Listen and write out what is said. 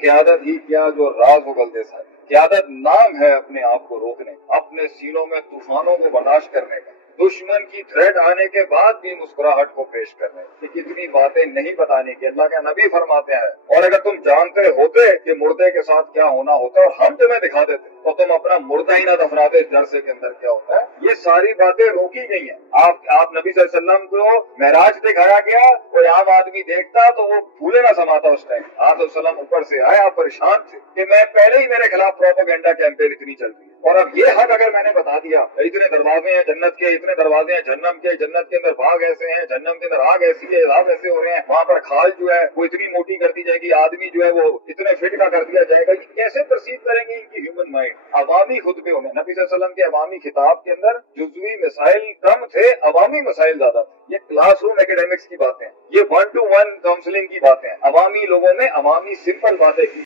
قیادت ہی کیا جو راز اگل دے سکے۔ قیادت نام ہے اپنے آپ کو روکنے، اپنے سینوں میں طوفانوں کو برداشت کرنے کا، دشمن کی تھریٹ آنے کے بعد بھی مسکراہٹ کو پیش کرنے کی۔ کتنی باتیں نہیں بتانے کی اللہ کے نبی فرماتے ہیں، اور اگر تم جانتے ہوتے کہ مردے کے ساتھ کیا ہونا ہوتا ہے اور ہم تمہیں دکھا دیتے تو تم اپنا مردہ ہی نہ دفناتے، ڈر سے کے اندر کیا ہوتا ہے۔ یہ ساری باتیں روکی گئی ہیں۔ آپ نبی صلی اللہ علیہ وسلم کو معراج دکھایا گیا، کوئی عام آدمی دیکھتا تو وہ پھولے نہ سماتا اس ٹائم۔ آپ صلی اللہ علیہ وسلم اوپر سے آئے، آپ پریشان تھے کہ میں پہلے ہی میرے خلاف پروپیگنڈا کیمپین اتنی چل رہی ہے، اور اب یہ حق اگر میں نے بتا دیا، اتنے دروازے ہیں جنت کے، اتنے دروازے ہیں جہنم کے، جنت کے اندر باغ ایسے ہیں، جہنم کے اندر آگ ایسی ہے، عذاب ایسے ہو رہے ہیں، وہاں پر کھال جو ہے وہ اتنی موٹی کر دی جائے گی، آدمی جو ہے وہ اتنے فٹ کا کر دیا جائے گا، یہ کیسے پرسیو کریں گے ان کی ہیومن مائنڈ؟ عوامی خطبے میں نبی صلی اللہ علیہ وسلم کے عوامی خطاب کے اندر جزوی مسائل کم تھے، عوامی مسائل زیادہ تھے۔ یہ کلاس روم ایکیڈیمکس کی باتیں، یہ 1-to-1 کاؤنسلنگ کی باتیں، عوامی لوگوں میں عوامی سمپل باتیں کی۔